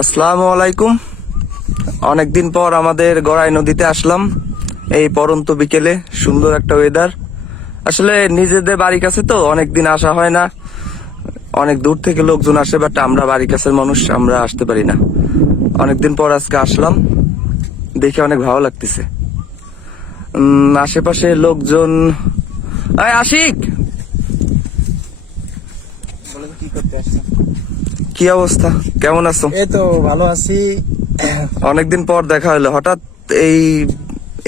আসসালামু আলাইকুম। অনেকদিন পর আমাদের গড়াই নদীতে আসলাম। এই পরন্ত বিকেলে সুন্দর একটা ওয়েদার আসলে নিজেদের বাড়ির কাছে তো অনেকদিন আসা হয় না। অনেক দূর থেকে লোকজন আসে বাট আমরা বাড়ির কাছের মানুষ, আমরা আসতে পারি না। অনেকদিন পর আজকে আসলাম। দেখে অনেক ভালো লাগতেছে। আশেপাশে লোকজন আশিক! কি অবস্থা? কেমন আছো? এই তো ভালো আছি। অনেকদিন পর দেখা হলো। হঠাৎ এই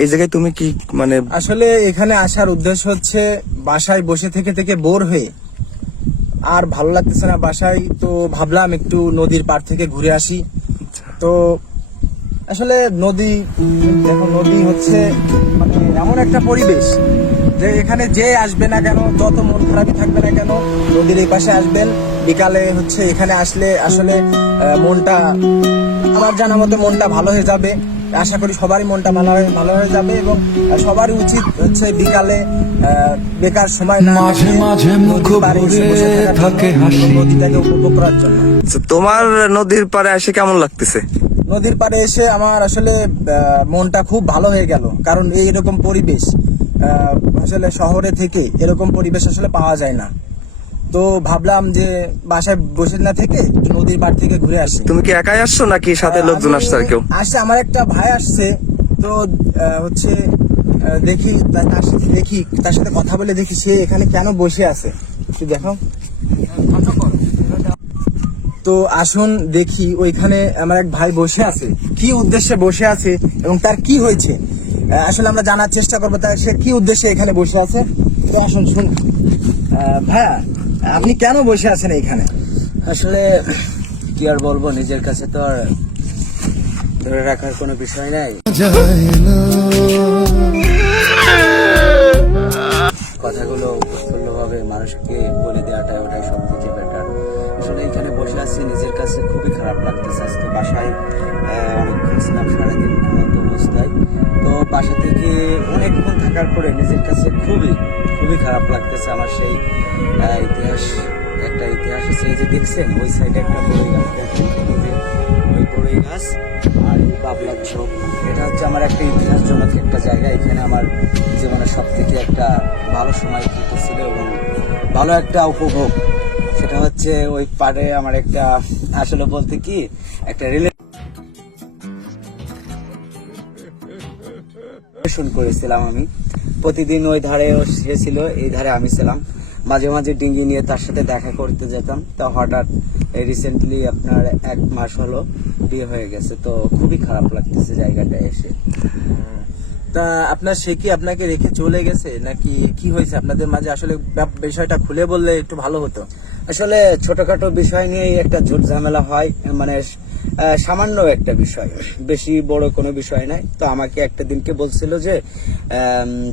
এই জায়গায় তুমি কি মানে আসলে এখানে আসার উদ্দেশ্য হচ্ছে বাসায় বসে থেকে থেকে বোর হয়ে। আর ভালো লাগতেছে না বাসায় তো ভাবলাম একটু নদীর পার থেকে ঘুরে আসি। তো আসলে নদী দেখো নদী হচ্ছে মানে এমন একটা পরিবেশ যে এখানে যে আসবে না কেন যত মন খারাপই থাকবে না কেন নদীর এই পাশে আসবেন। বিকালে হচ্ছে এখানে আসলে আসলে মনটা আমার জানা মতে মনটা ভালো হয়ে যাবে। আশা করি সবারই মনটা ভালো হয়ে ভালো হয়ে যাবে এবং সবারই উচিত হচ্ছে বিকালে বেকার সময় না মাঝে মাঝে মুখ ভরে থাকে হাসি। নদীটাকে উপভোগ করার জন্য। তোমার নদীর পাড়ে এসে কেমন লাগতেছে? নদীর পাড়ে এসে আমার আসলে আহ, মনটা খুব ভালো হয়ে গেল কারণ এই এরকম পরিবেশ আহ, আসলে শহরে থেকে এরকম পরিবেশ আসলে পাওয়া যায় না। তো ভাবলাম যে বাসায় বসে না থেকে নদীর পাড় থেকে ঘুরে আসি। তুমি কি একাই আসছো নাকি সাথে লোকজন আসছে আর কেউ? আসছে আমার একটা ভাই আসছে তো হচ্ছে দেখি তার সাথে দেখি তার সাথে কথা বলে দেখি সে এখানে কেন বসে আছে। একটু দেখো। তো আসুন দেখি ওইখানে আমার এক ভাই বসে আছে। কি উদ্দেশ্যে বসে আছে এবং তার কি হয়েছে? আসলে আমরা জানার চেষ্টা করব তার সে কি উদ্দেশ্যে এখানে বসে আছে? তো আসুন শুন ভাইয়া আপনি কেন বসে আছেন এখানে আসলে, কি আর বলব, নিজের কাছে তো আর ধরে রাখার কোনো বিষয় নাই। কথাগুলো উৎফুল্লভাবে মানুষকে বলে দেওয়াটা, ওটাই সব থেকে বেটার আসলে এখানে বসে আছি, নিজের কাছে খুবই খারাপ লাগতেছে। আজকে বাসায় অনেকক্ষণ ছিলাম সারাদিন ঘুমন্ত অবস্থায়। তো বাসা থেকে অনেকক্ষণ থাকার পরে নিজের কাছে খুবই খুবই খারাপ লাগতেছে আমার সেই ইতিহাস, একটা ইতিহাস আছে যে দেখছেন, ওই সাইডে একটা বড়ই গাছ, দেখেন ওই বড়ই গাছ আর এই বাবলার ঝোপ এটা হচ্ছে আমার একটা ইতিহাসজনক একটা জায়গা, এখানে আমার জীবনের সব থেকে একটা ভালো সময় কেটেছিল এবং ভালো একটা উপভোগ। সেটা হচ্ছে ওই পাড়ে আমার একটা, আসলে বলতে কি, একটা রিলেশন করেছিলাম আমি। প্রতিদিন ওই ধারে ও সে ছিল এই ধারে আমি ছিলাম। মাঝে মাঝে ডিঙ্গি নিয়ে তার সাথে দেখা করতে যেতাম। তো হঠাৎ রিসেন্টলি আপনার এক মাস হলো বিয়ে হয়ে গেছে। তো খুবই খারাপ লাগতেছে জায়গাটা এসে। তা আপনার সে কি আপনাকে রেখে চলে গেছে? নাকি কি হয়েছে? আপনাদের মাঝে আসলে বিষয়টা খুলে বললে একটু ভালো হতো। আসলে ছোটখাটো বিষয় নিয়েই একটা ঝুট ঝামেলা হয়। মানে সামান্য একটা বিষয়। বেশি বড় কোনো বিষয় নাই। তো আমাকে একটা দিনকে বলছিল যে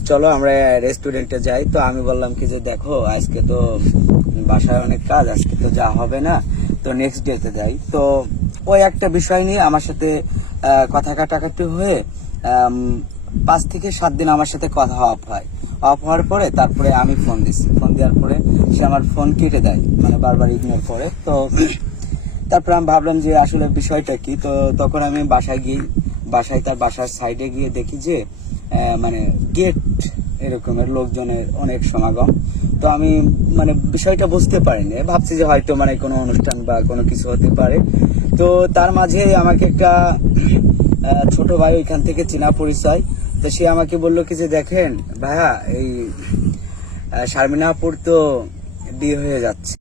চলো আমরা রেস্টুরেন্টে যাই। তো আমি বললাম কি যে, দেখো, আজকে তো বাসায় অনেক কাজ, আজকে তো যা হবে না, তো নেক্সট ডেতে যাই। তো ওই একটা বিষয় নিয়ে আমার সাথে কথা কাটাকাটি হয়ে পাঁচ থেকে সাত দিন আমার সাথে কথা অফ হয়। অফ হওয়ার পরে তারপরে আমি ফোন দিছি ফোন দেওয়ার পরে সে আমার ফোন কেটে দেয় মানে বারবার ইগনোর করে। তো তারপরে আমি ভাবলাম যে আসলে বিষয়টা কি, তো তখন আমি বাসায় গিয়ে, বাসায় তার বাসার সাইডে গিয়ে দেখি যে মানে গেট এরকমের লোকজনের অনেক সমাগম। তো আমি মানে বিষয়টা বুঝতে পারিনি, ভাবছি যে হয়তো মানে কোনো অনুষ্ঠান বা কোনো কিছু হতে পারে। তো তার মাঝে আমাকে একটা ছোট ভাই ওইখান থেকে চেনা পরিচয়, তো সে আমাকে বলল কি যে দেখেন ভাইয়া, এই শারমিনাপুর তো বিয়ে হয়ে যাচ্ছে।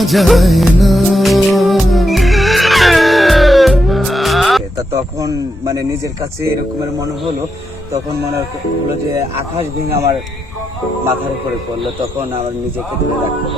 তা তখন মানে নিজের কাছে এরকমের মনে হলো, তখন মনে হলো যে আকাশ ভেঙে আমার মাথার উপরে পড়ল, তখন আমার নিজেকে ধরে রাখতে